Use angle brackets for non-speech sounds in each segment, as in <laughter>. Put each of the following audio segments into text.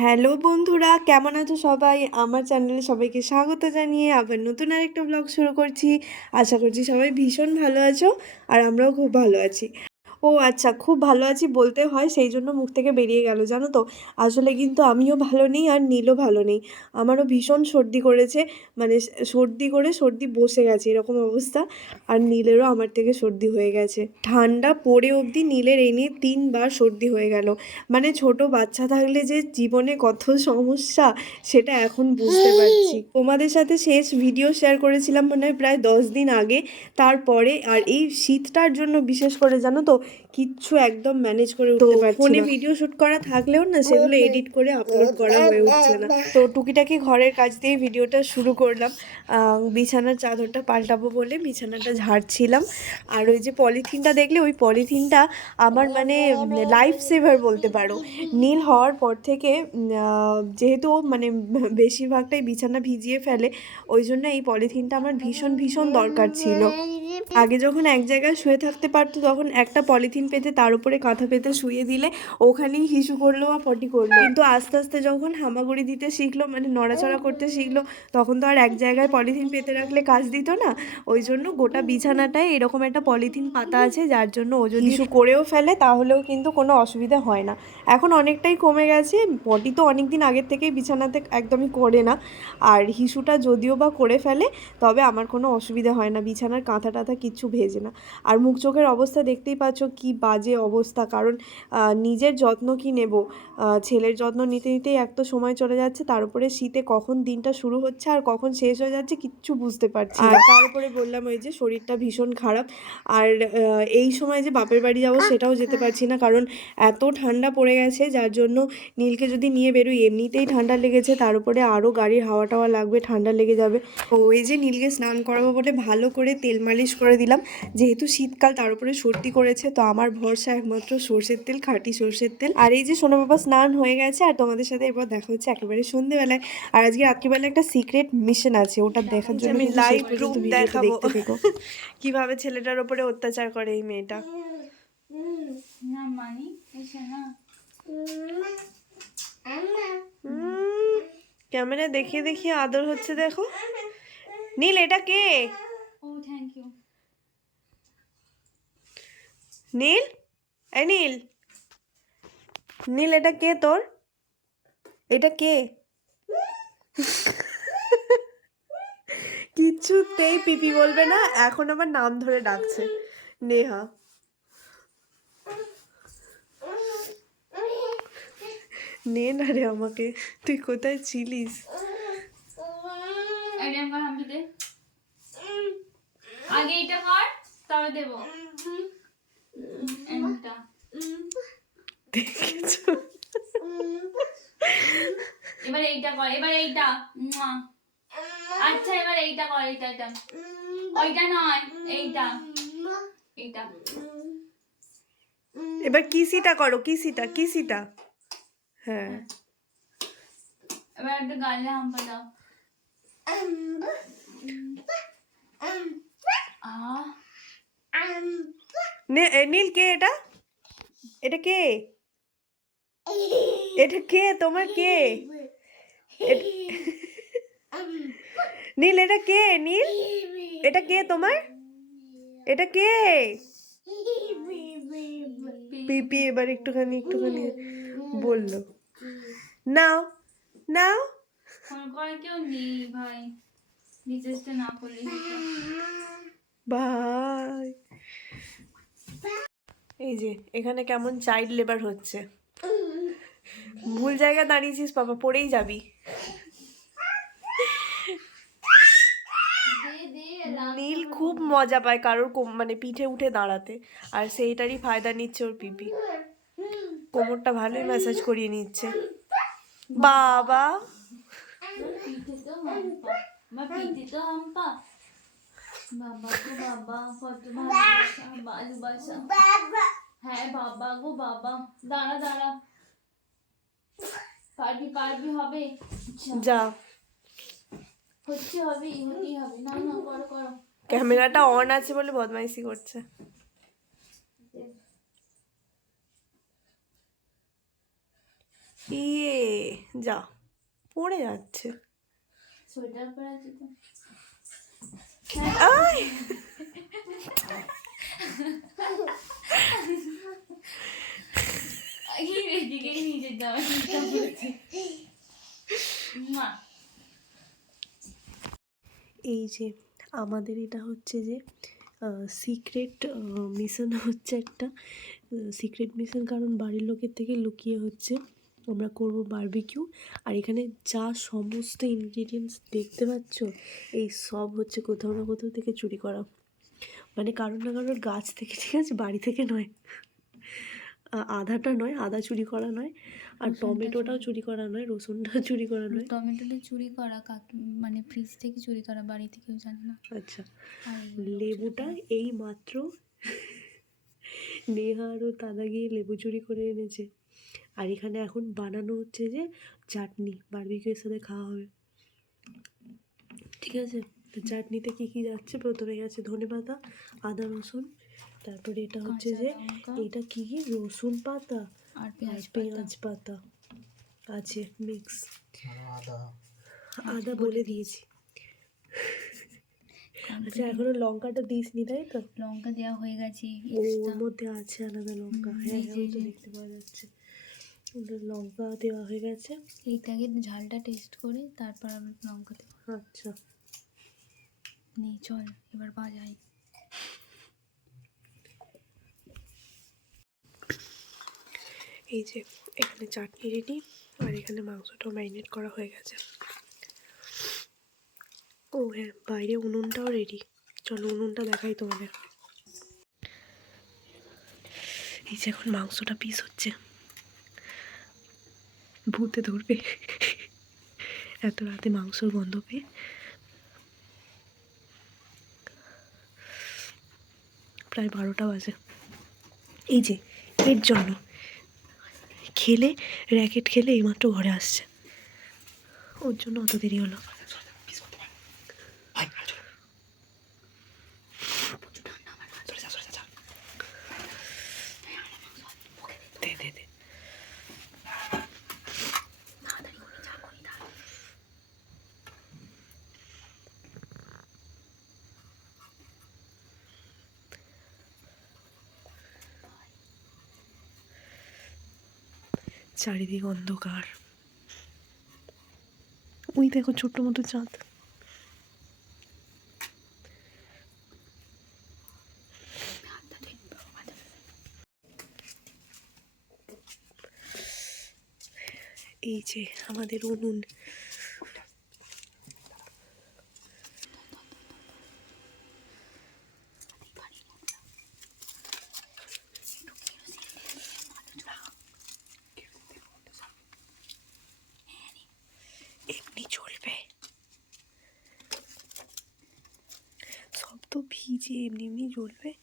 Hello বন্ধুরা, কেমন আছো সবাই? আমার চ্যানেলে সবাইকে স্বাগত জানিয়ে আবার নতুন আরেকটা ব্লগ শুরু করছি। আশা করছি সবাই ভীষণ ভালো আছো আর আমরাও খুব ভালো আছি। ও আচ্ছা খুব ভালো আছি বলতে হয়, সেই জন্য মুখ থেকে বেরিয়ে গেল, জানো তো? আসলে কিন্তু আমিও ভালো নেই আর নীলও ভালো নেই। আমারও ভীষণ সর্দি করেছে মানে সর্দি করে সর্দি বসে গেছে, এরকম অবস্থা। আর নীলেরও আমার থেকে সর্দি হয়ে গেছে। ঠান্ডা পড়ে অবধি নীলের এই নিয়ে তিনবার সর্দি হয়ে গেল। মানে ছোট বাচ্চা থাকলে যে জীবনে কত সমস্যা, সেটা এখন বুঝতে পারছি। তোমাদের সাথে শেষ ভিডিও শেয়ার করেছিলাম মনে হয় প্রায় দশ দিন আগে। তারপরে আর এই শীতটার জন্য বিশেষ করে, জানো তো কিচ্ছু একদম ম্যানেজ করে উঠতে পারছি ফোনে ভিডিও শুট করা থাকলেও না সেগুলো এডিট করে আপলোড করা হয়ে উঠছে না। তো টুকিটাকি ঘরের কাজ দিয়ে ভিডিওটা শুরু করলাম। বিছানার চাদরটা পাল্টাবো বলে বিছানাটা ঝাড়ছিলাম। আর ওই যে পলিথিনটা দেখলে ওই পলিথিনটা আমার মানে লাইফ সেভার বলতে পারো। নীল হওয়ার পর থেকে যেহেতু মানে বেশিরভাগটাই বিছানা ভিজিয়ে ফেলে ওই জন্য এই পলিথিনটা আমার ভীষণ ভীষণ দরকার ছিল। আগে যখন এক জায়গায় শুয়ে থাকতে পারতো, তখন একটা পলিথিন পেতে তার উপরে কাঁথা পেতে শুয়ে দিলে ওখানেই হিসু করল বা পটি করল। কিন্তু আস্তে আস্তে যখন হামাগুড়ি দিতে শিখলো মানে নড়াচড়া করতে শিখলো, তখন তো আর এক জায়গায় পলিথিন পেতে রাখলে কাজ দিত না। ওই জন্য গোটা বিছানাটায় এরকম একটা পলিথিন পাতা আছে, যার জন্য ও যদি হিসু করেও ফেলে, তাহলেও কিন্তু কোনো অসুবিধা হয় না। এখন অনেকটাই কমে গেছে, পটি তো অনেক দিন আগের থেকেই বিছানাতে একদমই করে না। আর হিসুটা যদিও বা করে ফেলে, তবে আমার কোনো অসুবিধা হয় না, বিছানার কাঁথা টাথা কিচ্ছু ভেজে না। আর মুখ চোখের অবস্থা দেখতেই পাচ্ছ কি বাজে অবস্থা। কারণ নিজের যত্ন কি নেব? ছেলের যত্ন নিতে নিতেই এক তো সময় চলে যাচ্ছে। তার উপরে শীতে কখন দিনটা শুরু হচ্ছে আর কখন শেষ হয়ে যাচ্ছে কিচ্ছু বুঝতে পারছি আর তার উপরে বললাম ওই যে শরীরটা ভীষণ খারাপ। আর এই সময় যে বাপের বাড়ি যাব সেটাও যেতে পারছি না। কারণ এত ঠান্ডা পড়ে গেছে যার জন্য নীলকে যদি নিয়ে বেরোই এমনিতেই ঠান্ডা লেগেছে। তার উপরে আরও গাড়ির হাওয়া টাওয়া লাগবে ঠান্ডা লেগে যাবে। তো ওই যে নীলকে স্নান করাবো বলে ভালো করে তেল মালিশ করে দিলাম। যেহেতু শীতকাল তার উপরে সর্দি করেছে তো আমার ভরসা একমাত্র সর্ষের তেল খাঁটি সর্ষের তেল। আর এই যে সোনা বাবা স্নান হয়ে গেছে আর তোমাদের সাথে এবার দেখা হচ্ছে একেবারে সন্ধ্যেবেলায় আর আজকে রাত্রিবেলা একটা সিক্রেট মিশন আছে ওটা দেখার জন্য আমি লাইভ প্রুফ দেখাবো। <laughs> কীভাবে ছেলেটার উপরে অত্যাচার করে এই মেয়েটা? না মানি না ক্যামেরা দেখিয়ে দেখিয়ে আদর হচ্ছে দেখো। নীল এটা কে? ও থ্যাংক ইউ নীল? এই নীল। নীল, এটা কে তোর? এটা কে? কিচ্ছুতেই পিপি বলবে না, এখন আমার নাম ধরে ডাকছে। নেহা। নে না রে আমাকে, তুই কোথায় ছিলিস? আগে এটা কর তবে দেবো এটা দেখেছ এবার এইটা কর এবার এইটা। আচ্ছা এবার এইটা কর এইটা এটা ওইটা নয় এইটা। এইটা। এবার কিসিটা করো কিসিটা কিসিটা? হ্যাঁ। এবার একটা গালে হাম্পা দাও। নীল কে এটা? এটা কে? এটা কে? তোমার কে? নীল এটা কে? নীল? এটা কে তোমার? এটা কে? পিপি এবার একটুখানি একটুখানি বলল। নাও নাও। কেউ নেই ভাই। রিচার্জটা না করলে বাই। এই যে এখানে কেমন চাইল্ড লেবার হচ্ছে। ভুল জায়গা দাঁড়িয়েছিস, বাবা, পড়েই যাবি। নীল খুব মজা পায় কারোর মানে পিঠে উঠে দাঁড়াতে, আর সেইটারই ফায়দা নিচ্ছে ওর পিপি। কোমরটা ভালোই ম্যাসাজ করিয়ে নিচ্ছে। বাবা। বাবা হ্যাঁ বাবা গো বাবা। দাঁড়া দাঁড়া। পারবি পারবি হবে। যা। হচ্ছে হবে হতেই হবে না না করো করো। ক্যামেরাটা অন আছে বলে বদমাইশি করছে। ইয়ে যা। পড়ে যাচ্ছে। সোয়েটার পরে আছে তো। আয়! <laughs> <laughs> এই যে, আমাদের এটা হচ্ছে যে সিক্রেট মিশন হচ্ছে একটা সিক্রেট মিশন কারণ বাড়ির লোকের থেকে লুকিয়ে হচ্ছে। আমরা করব বারবিকিউ আর এখানে যা সমস্ত ইনগ্রিডিয়েন্টস দেখতে পাচ্ছ, এই সব হচ্ছে কোথাও না কোথাও থেকে চুরি করা। মানে কারোর না কারোর গাছ থেকে ঠিক আছে? বাড়ি থেকে নয়। আ- আদাটা নয় আদা চুরি করা নয় আর টমেটোটাও চুরি করা নয় রসুনটাও <laughs> চুরি করা নয়। টমেটোটা চুরি করা কাকি মানে ফ্রিজ থেকে চুরি করা বাড়িতে কেউ জানে না। আচ্ছা। লেবুটা এই মাত্র <laughs> নেহা আরও দাদা গিয়ে লেবু চুরি করে এনেছে। আর এখানে এখন বানানো হচ্ছে যে চাটনি বারবিকিউর সাথে খাওয়া হবে। ঠিক আছে? তো চাটনিতে কী কী যাচ্ছে? প্রথমে গেছে ধনে পাতা আদা রসুন তারপরে এটা হচ্ছে যে এটা কি কি? রসুন পাতা আর পেঁয়াজ পাতা। পেঁয়াজ পাতা আছে মিক্স আদা। আদা বলে দিয়েছি। আচ্ছা এখনও লঙ্কাটা দিসনি তাই তো? লঙ্কা দেওয়া হয়ে গেছে ওর মধ্যে আছে আলাদা লঙ্কা। হ্যাঁ হ্যাঁ তো দেখতে পাওয়া যাচ্ছে। লঙ্কা দেওয়া হয়ে গেছে। এইটাকে ঝালটা টেস্ট করে তারপর আমি লঙ্কা দেবো। আচ্ছা। নেই, চল এবার বাজাই। এই যে, এখানে চাটনি রেডি আর এখানে মাংসটাও ম্যারিনেট করা হয়ে গেছে। ও হ্যাঁ বাইরে উনুনটাও রেডি চলো উনুনটা দেখাই তোমাদের। এই যে এখন মাংসটা পিস হচ্ছে। ভূতে ধরবে। এত রাতে মাংসর গন্ধ পেয়ে। প্রায় বারোটা বাজে। এই যে, এর জন্য। খেলে র্যাকেট খেলে এইমাত্র ঘরে আসছে। ওর জন্য অত দেরি হলো। চারিদিক অন্ধকার। ওই দেখো ছোট্ট মতো চাঁদ। এই যে আমাদের উনুন। झूल पे।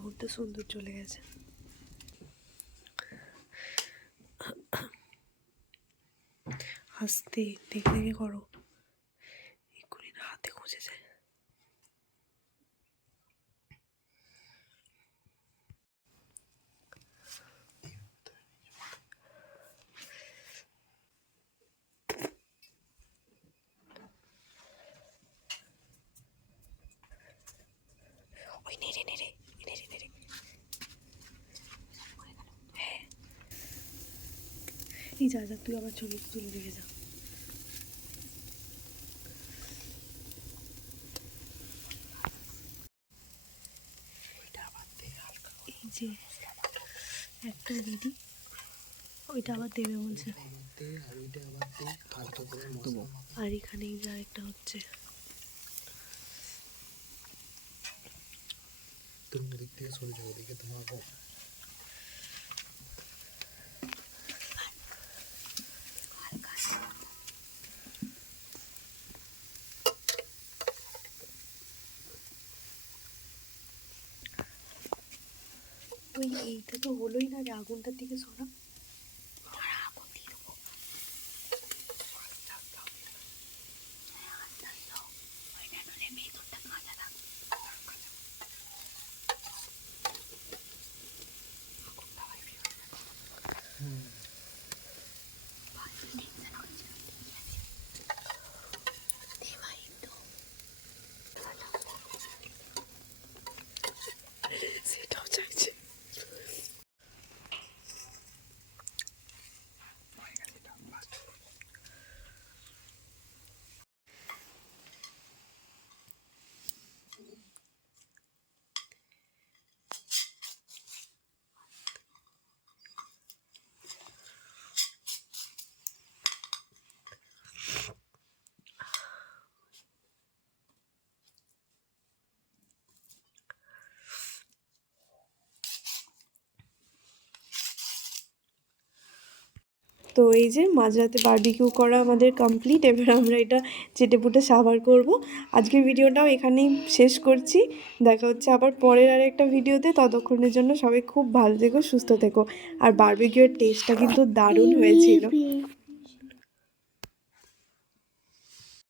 আগুনটা সুন্দর চলে গেছে। আস্তে দেখে দেখে করো। এক্ষুনি না হাতে খুঁজে যায় ওই নেড়ে নেড়ে নেড়ে নেড়ে হ্যাঁ এই যা যা তুই আমার ছবি তুলে রেখে যা। এই যে একটা রেডি ওইটা আবার দেবে বলছে। আর এখানে এই যে আরেকটা হচ্ছে। তুমি দিক থেকে সরে যাও ওদিকে তোমার ওই এইটা তো হলোই না রে আগুনটার দিকে সরা আগুন দিয়ে দেবো সেটাও চাইছে তো এই যে মাঝরাতে বার্বিকিউ করা আমাদের কমপ্লিট এবার আমরা এটা চেটে পুটে সাভার করব। আজকের ভিডিওটাও এখানেই শেষ করছি। দেখা হচ্ছে আবার পরের আর একটা ভিডিওতে। ততক্ষণের জন্য সবাই খুব ভালো থেকো, সুস্থ থেকো। আর বার্বিকিউর টেস্টটা কিন্তু দারুণ হয়েছিল।